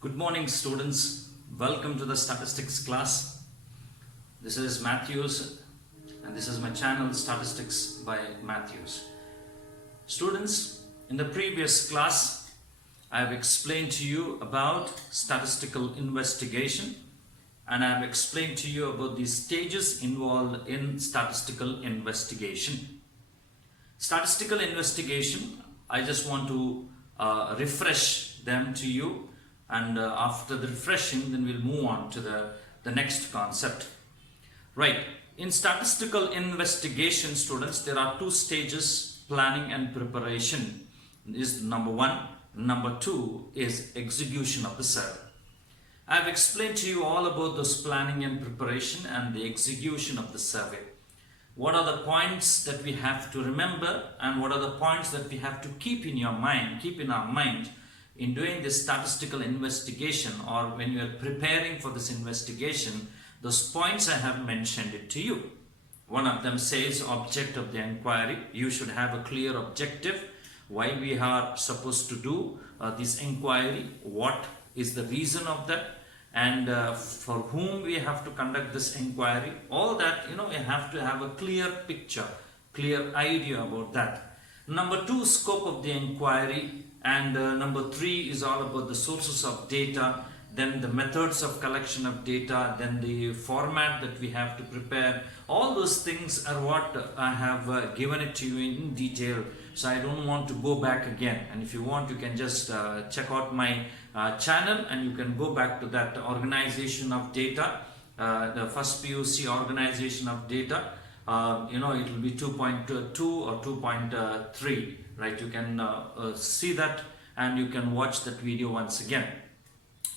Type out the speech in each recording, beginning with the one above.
Good morning, students. Welcome to the statistics class. This is Matthews and this is my channel Statistics by Matthews. Students, in the previous class I have explained to you about statistical investigation and I have explained to you about the stages involved in statistical investigation. Statistical investigation, I just want to refresh them to you. And after the refreshing, then we'll move on to the next concept. Right, in statistical investigation, students, there are two stages: planning and preparation is number one. Number two is execution of the survey. I've explained to you all about those planning and preparation and the execution of the survey. What are the points that we have to remember and what are the points that we have to keep in our mind in doing this statistical investigation, or when you are preparing for this investigation. Those points I have mentioned it to you. One of them says object of the inquiry. You should have a clear objective why we are supposed to do this inquiry, what is the reason of that, and for whom we have to conduct this inquiry. All that, you have to have a clear picture, clear idea about that. Number two, scope of the inquiry. And number three is all about the sources of data, then the methods of collection of data, then the format that we have to prepare. All those things are what I have given it to you in detail, so I don't want to go back again. And if you want, you can just check out my channel and you can go back to that organization of data, the first PUC organization of data. It will be 2.2 or 2.3, right? You can see that and you can watch that video once again.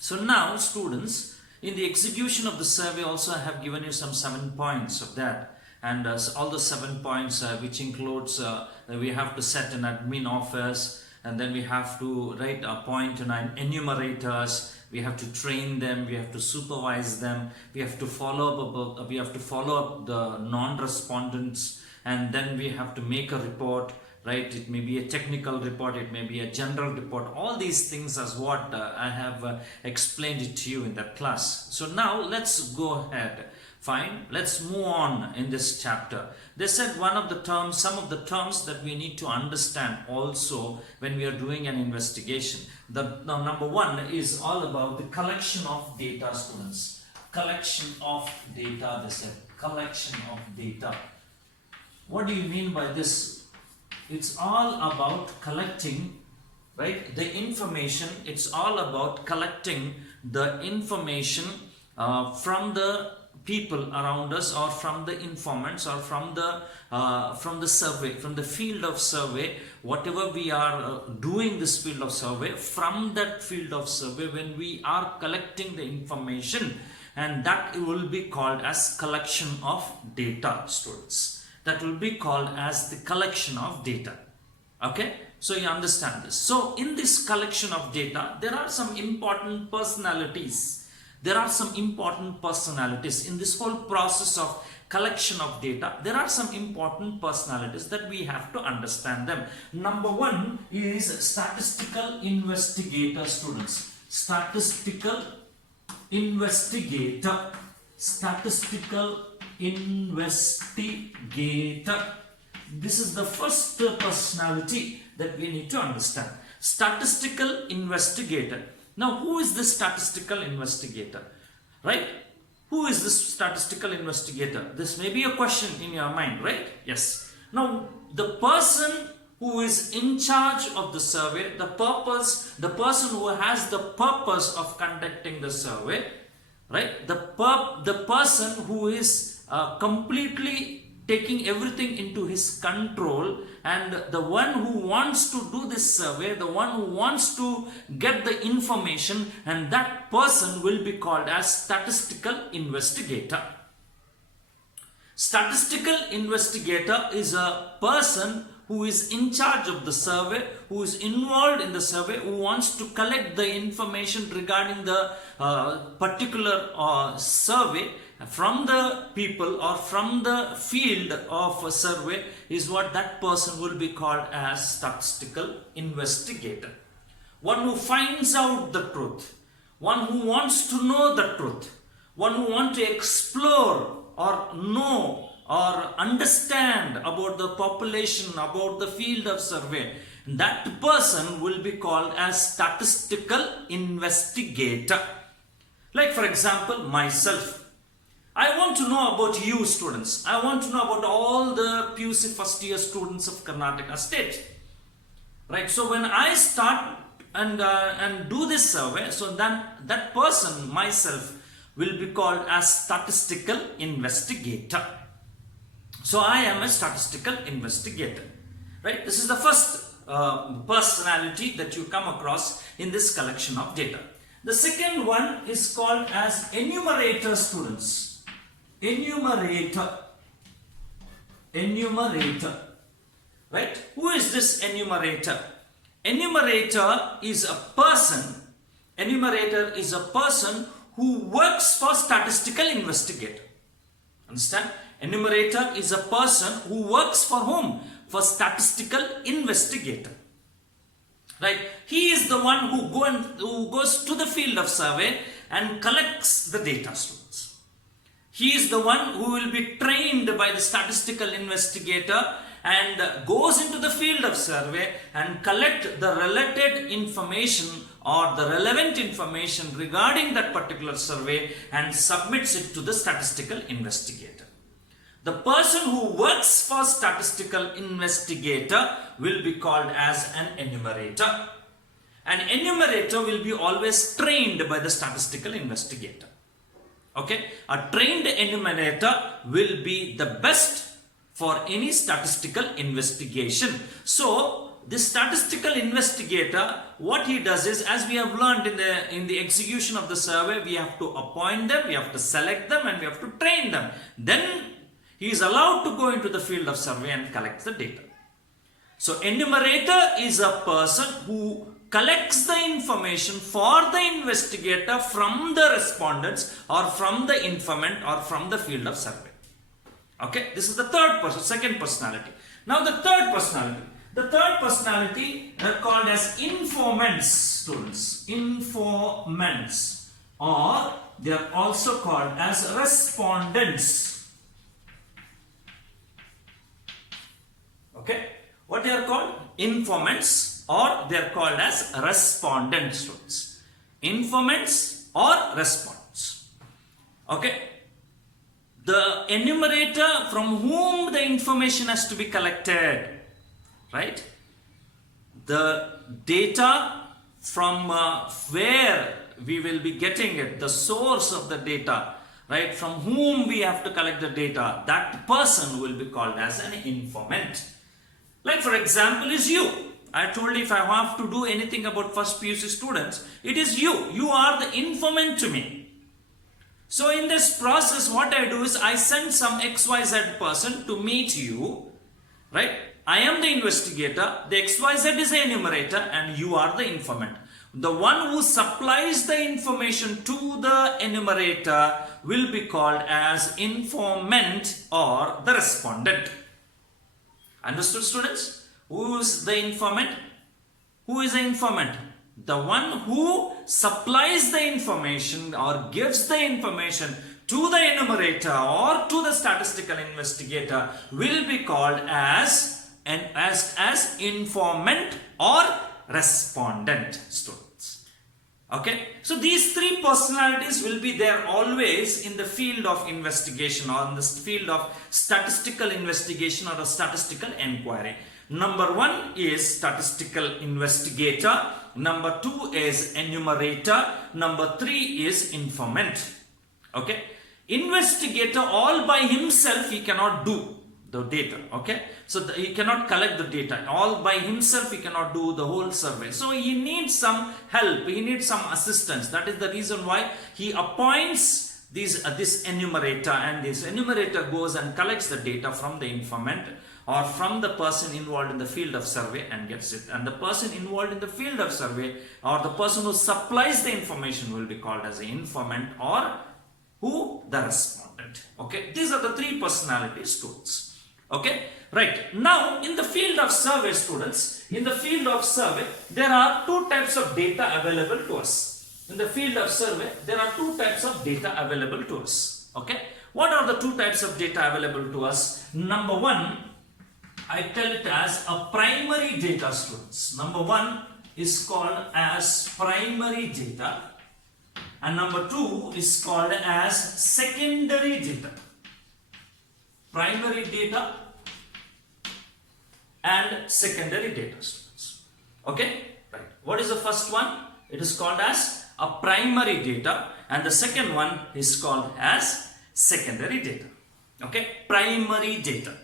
So now, students, in the execution of the survey also I have given you some 7 points of that, and all the 7 points which includes we have to set an admin office, and then we have to appoint enumerators. We have to train them, we have to supervise them, we have to follow up the non-respondents, and then we have to make a report, right? It may be a technical report, it may be a general report. All these things as what I have explained it to you in that class. So now let's go ahead. Fine, let's move on in this chapter. They said some of the terms that we need to understand also when we are doing an investigation. Now, number one is all about the collection of data, students. Collection of data, they said. Collection of data. What do you mean by this? It's all about collecting, right, the information. It's all about collecting the information from the people around us, or from the informants, or from the survey, from the field of survey, whatever we are doing this field of survey. From that field of survey, when we are collecting the information, and that will be called as collection of data, students. That will be called as the collection of data. Okay, so you understand this. So in this collection of data, there are some important personalities. There are some important personalities in this whole process of collection of data. There are some important personalities that we have to understand them. Number one is statistical investigator, students. Statistical investigator. Statistical investigator. This is the first personality that we need to understand. Statistical investigator. Now, who is this statistical investigator? Right? Who is this statistical investigator? This may be a question in your mind, right? Yes. Now, the person who is in charge of the survey, the person who has the purpose of conducting the survey, right? The person who is completely taking everything into his control, and the one who wants to do this survey, the one who wants to get the information, and that person will be called as statistical investigator. Statistical investigator is a person who is in charge of the survey, who is involved in the survey, who wants to collect the information regarding the particular survey from the people or from the field of a survey, is what that person will be called as statistical investigator. One who finds out the truth, one who wants to know the truth, one who wants to explore or know or understand about the population, about the field of survey, that person will be called as statistical investigator. Like for example, myself. I want to know about you students. I want to know about all the PUC first year students of Karnataka state. Right. So when I start and do this survey, so then that person, myself, will be called as statistical investigator. So I am a statistical investigator. Right. This is the first personality that you come across in this collection of data. The second one is called as enumerator, students. Enumerator. Right? Who is this enumerator? Enumerator is a person who works for statistical investigator. Understand? Enumerator is a person who works for whom? For statistical investigator. Right? He is the one who goes to the field of survey and collects the data, students. He is the one who will be trained by the statistical investigator and goes into the field of survey and collect the related information or the relevant information regarding that particular survey and submits it to the statistical investigator. The person who works for statistical investigator will be called as an enumerator. An enumerator will be always trained by the statistical investigator. Okay, a trained enumerator will be the best for any statistical investigation. So, this statistical investigator, what he does is, as we have learned in the execution of the survey, we have to appoint them, we have to select them, and we have to train them. Then he is allowed to go into the field of survey and collect the data. So, enumerator is a person who collects the information for the investigator from the respondents or from the informant or from the field of survey. Okay, this is the second personality. Now the third personality are called as informants, students. Informants, or they are also called as respondents. Okay, what they are called? Informants, or they are called as respondent, students. Informants or respondents. Okay. The enumerator from whom the information has to be collected, right? The data from where we will be getting it, the source of the data, right? From whom we have to collect the data, that person will be called as an informant. Like for example is you. I told you if I have to do anything about first PUC students, it is you. You are the informant to me. So in this process, what I do is I send some XYZ person to meet you, right? I am the investigator, the XYZ is the enumerator, and you are the informant. The one who supplies the information to the enumerator will be called as informant or the respondent. Understood, students? Who is the informant? Who is the informant? The one who supplies the information or gives the information to the enumerator or to the statistical investigator will be called as informant or respondent, students. Okay, so these three personalities will be there always in the field of investigation or in the field of statistical investigation or a statistical inquiry. Number one is statistical investigator. Number two is enumerator. Number three is informant. Okay. Investigator all by himself he cannot do the data. Okay. So he cannot collect the data. All by himself he cannot do the whole survey. So he needs some help. He needs some assistance. That is the reason why he appoints this enumerator, and this enumerator goes and collects the data from the informant or from the person involved in the field of survey and gets it. And the person involved in the field of survey or the person who supplies the information will be called as an informant or who? The respondent. Okay, these are the three personality students. Okay, right. Now in the field of survey, students, in the field of survey there are two types of data available to us. in the field of survey, there are two types of data available to us. Okay, what are the two types of data available to us? Number one, I tell it as a primary data, students. Number one is called as primary data, and number two is called as secondary data. Primary data and secondary data, students. Okay, right. What is the first one? It is called as a primary data, and the second one is called as secondary data. Okay, primary data.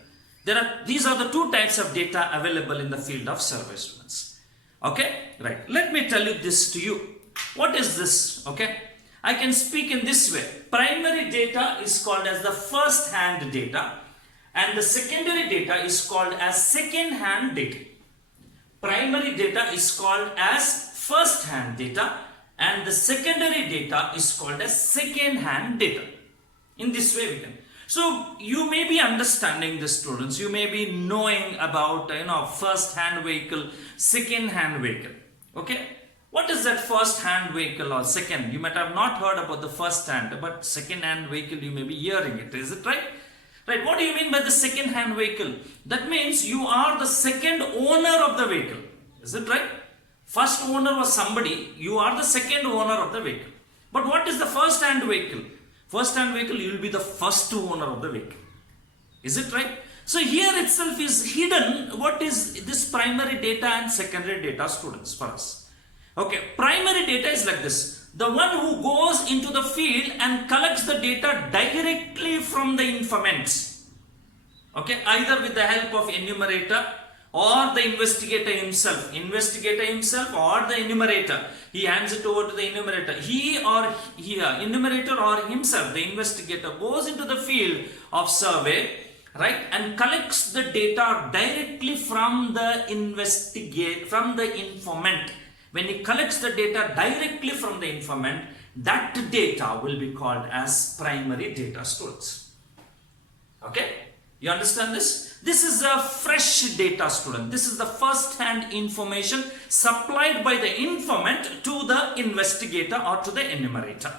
These are the two types of data available in the field of survey, students. Okay, right. Let me tell you this to you. What is this? Okay, I can speak in this way. Primary data is called as the first hand data, and the secondary data is called as second hand data. Primary data is called as first hand data, and the secondary data is called as second hand data. In this way we can. So you may be understanding this, students. You may be knowing about first hand vehicle, second hand vehicle. Okay, what is that first hand vehicle or second? You might have not heard about the first hand, but second hand vehicle you may be hearing it. Is it right? Right. What do you mean by the second hand vehicle? That means you are the second owner of the vehicle. Is it right? First owner was somebody. You are the second owner of the vehicle. But what is the first hand vehicle? First hand vehicle, you will be the first owner of the vehicle. Is it right? So here itself is hidden what is this primary data and secondary data, students, for us. Okay, primary data is like this. The one who goes into the field and collects the data directly from the informants. Okay, either with the help of enumerator or the investigator himself or the enumerator. He hands it over to the enumerator. Enumerator or himself, the investigator, goes into the field of survey, right, and collects the data directly from the informant. When he collects the data directly from the informant, that data will be called as primary data, students. Okay, you understand this? This is a fresh data, student. This is the first hand information supplied by the informant to the investigator or to the enumerator.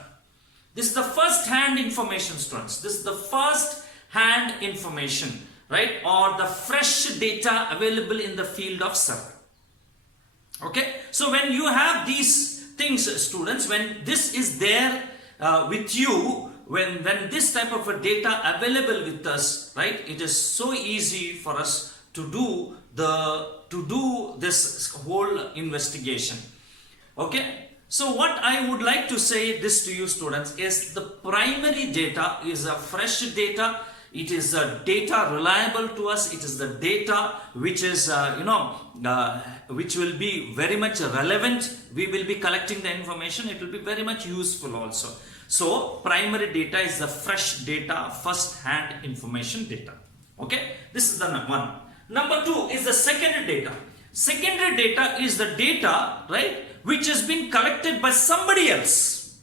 This is the first hand information, students. This is the first hand information, right, or the fresh data available in the field of survey. Okay, so when you have these things, students, when this is there with you, when this type of a data available with us, right, it is so easy for us to do this whole investigation. Okay, so what I would like to say this to you, students, is the primary data is a fresh data. It is a data reliable to us. It is the data which is which will be very much relevant. We will be collecting the information. It will be very much useful also. So primary data is the fresh data, first hand information data. Okay, this is the one. Number two is the secondary data. Secondary data is the data, right, which has been collected by somebody else.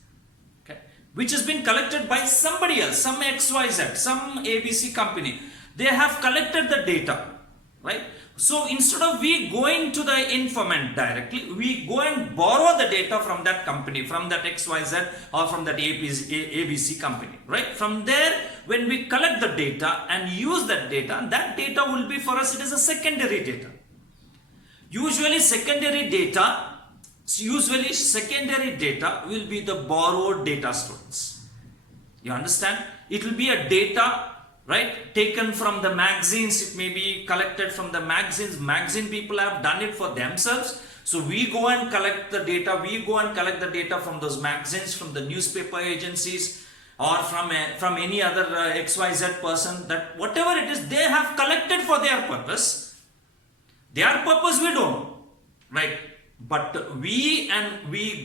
Okay, which has been collected by somebody else, some XYZ, some ABC company. They have collected the data, right? So instead of we going to the informant directly, we go and borrow the data from that company, from that XYZ or from that ABC company, right? From there, when we collect the data and use that data will be for us, it is a secondary data. Usually secondary data will be the borrowed data, students. You understand? It will be a data, right, taken from the magazines. It may be collected from the magazines. Magazine people have done it for themselves. So we go and collect the data. We go and collect the data from those magazines, from the newspaper agencies, or from any other XYZ person. That whatever it is, they have collected for their purpose. Their purpose we don't know, right? But we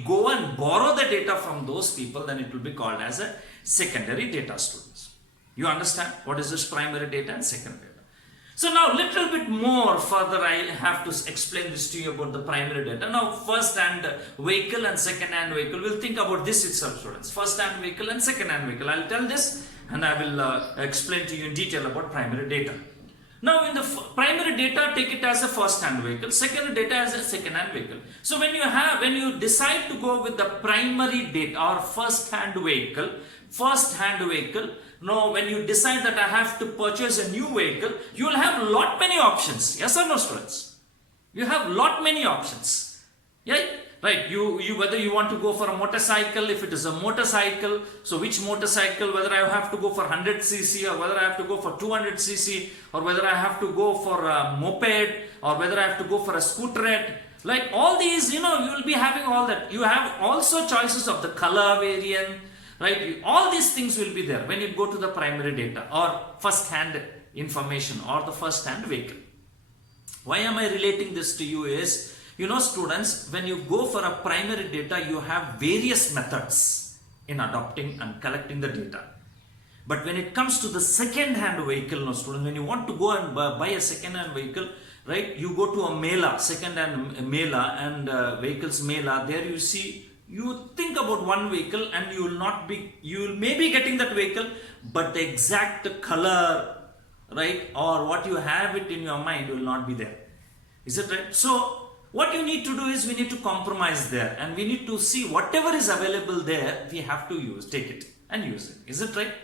go and borrow the data from those people, then it will be called as a secondary data, students. You understand what is this primary data and secondary data? So now little bit more further I have to explain this to you about the primary data. Now first hand vehicle and second hand vehicle, we'll think about this itself, students. First hand vehicle and second hand vehicle. I'll tell this and I will explain to you in detail about primary data. Now in the primary data, take it as a first-hand vehicle, secondary data as a second-hand vehicle. So when you decide to go with the primary data or first-hand vehicle, no, when you decide that I have to purchase a new vehicle, you will have lot many options. Yes or no, students? You have lot many options. Yeah, right. You whether you want to go for a motorcycle, if it is a motorcycle, so which motorcycle, whether I have to go for 100 cc or whether I have to go for 200 cc or whether I have to go for a moped or whether I have to go for a scooterette. Like all these, you will be having all that. You have also choices of the color variant, right? All these things will be there when you go to the primary data or first-hand information or the first-hand vehicle. Why am I relating this to you is, students, when you go for a primary data, you have various methods in adopting and collecting the data. But when it comes to the second-hand vehicle, students, when you want to go and buy a second-hand vehicle, right, you go to a mela, second-hand mela and vehicles mela. There you see, you think about one vehicle and you will maybe getting that vehicle, but the exact color, right, or what you have it in your mind will not be there. Is it right? So what you need to do is we need to compromise there and we need to see whatever is available there, we have to take it and use it. Is it right?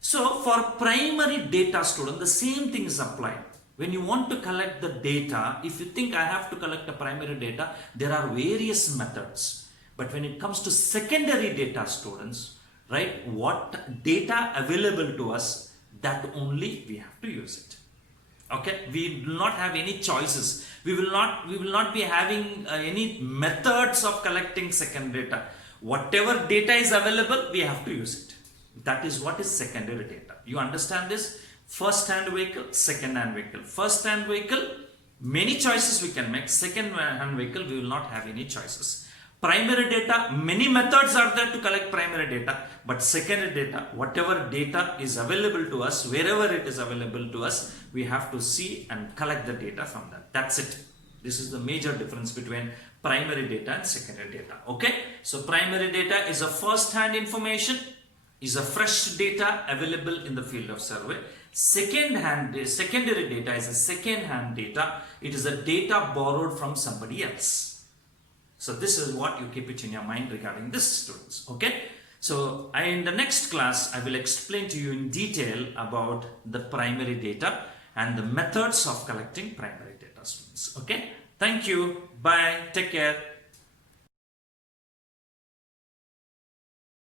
So for primary data, student, the same thing is applied. When you want to collect the data, if you think I have to collect the primary data, there are various methods. But when it comes to secondary data, students, right, what data available to us, that only we have to use it. Okay, we will not have any choices. We will not be having any methods of collecting second data. Whatever data is available, we have to use it. That is what is secondary data. You understand this? First-hand vehicle, second-hand vehicle. First-hand vehicle, many choices we can make. Second-hand vehicle, we will not have any choices. Primary data, many methods are there to collect primary data, but secondary data, whatever data is available to us, wherever it is available to us, we have to see and collect the data from that. That's it. This is the major difference between primary data and secondary data. Okay, so primary data is a first-hand information, is a fresh data available in the field of survey. Secondary data is a second-hand data. It is a data borrowed from somebody else. So this is what you keep it in your mind regarding this, students. Okay. So in the next class, I will explain to you in detail about the primary data and the methods of collecting primary data, students. Okay. Thank you. Bye. Take care.